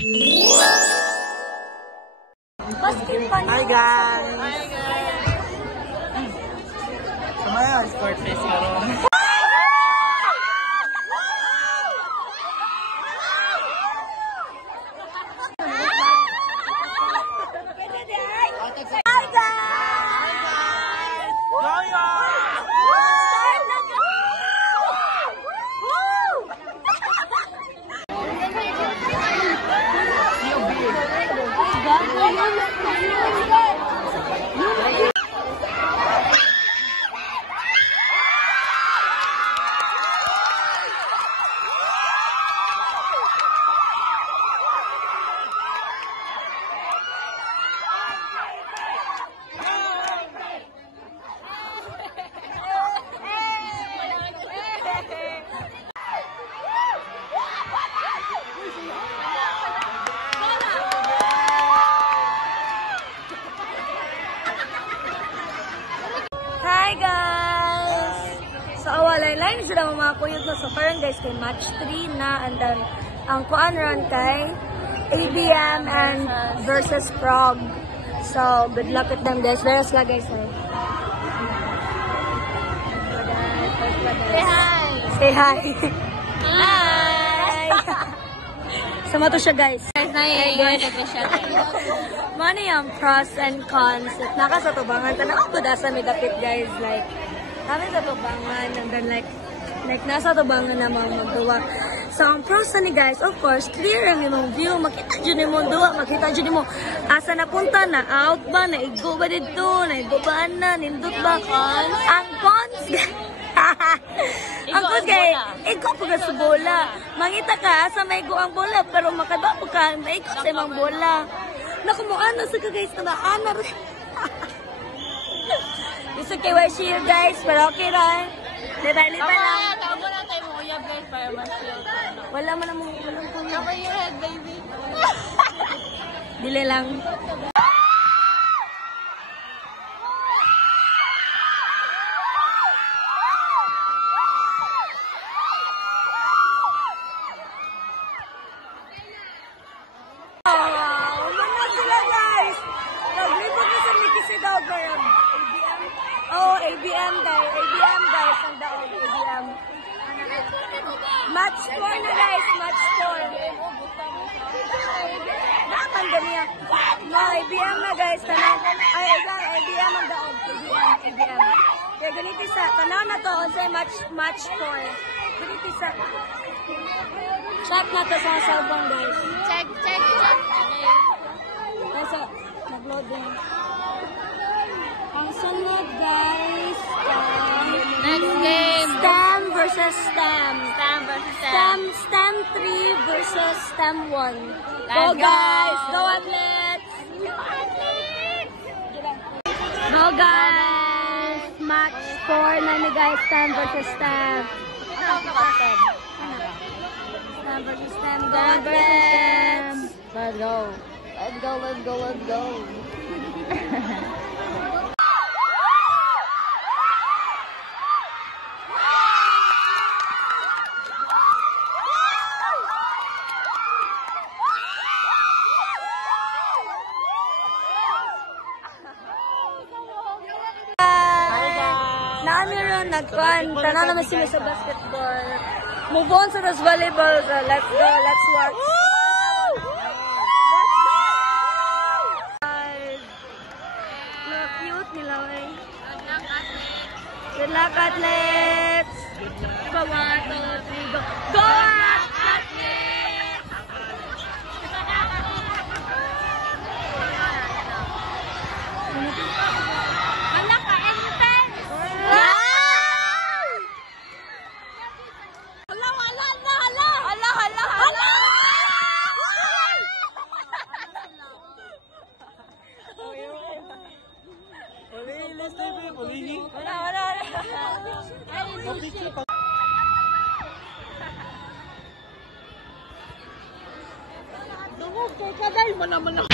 Hi guys! Hi guys! Sumaya, sport face karon. Hi guys! Goyo! Hi guys! So awalay-lain sila mga kuyog no. So karon guys kay match 3 na and then ang kuan run kay ABM and versus Frog. So good luck with them guys. Veras la guys. Say hi! Say hi! Hi! Sama to siya guys. Guys, naiiwan ko siya guys. Mano yung pros and cons. Naka sa tubangan. Tanang ko sa may dapit guys. Like, kami sa tubangan. And then like nasa tubangan namang magduwa. So, ang pros ni guys, of course, clear ang imong view. Makita dyan mo duwa. Makita dyan mo asa napunta na. Out ba? Naigo ba dito? Naigo ba na? Nindot ba? Ang cons guys. Ang cons guys, ikaw pag sa bola. Mangita ka sa may ang bola. Pero makadabo ka. Maikot sa imang bola. Naku mo, ano sa ka guys, ana rin. Gusto kay Washi here guys, pero okay rin. Litay lang. Tama lang tayo mo uyab guys, para mas-shield. Wala mo na mong walang kuya. Cover your head, baby. Dili lang. ABM guys, ang daog, ABM. Match 4 na guys, match 4. Naman ganyan. No, ABM na guys, tanaw. Ay, ABM ang daog, ABM. Kaya ganito isa, tanaw na to, say match 4. Ganito isa. Check na to sa cellphone guys. Check. Nasa, nag-loading. Ang sunod guys, Next game. STEM versus STEM. Stam 3 versus STEM 1. Go Let's guys! go. Go athletes! Go guys! Match 4 na ni guys, STEM versus STEM. STEM versus STEM. Go athletes! Let's go. Nagkuhan, tanaw naman sila sa basketball. Move on sa das volleyball. So let's go, let's watch. Look, cute nila eh. Good luck, athletes! Go, 1, 2, 3, go! Go, athletes! Anak ka, intense! Kadal mo naman ako.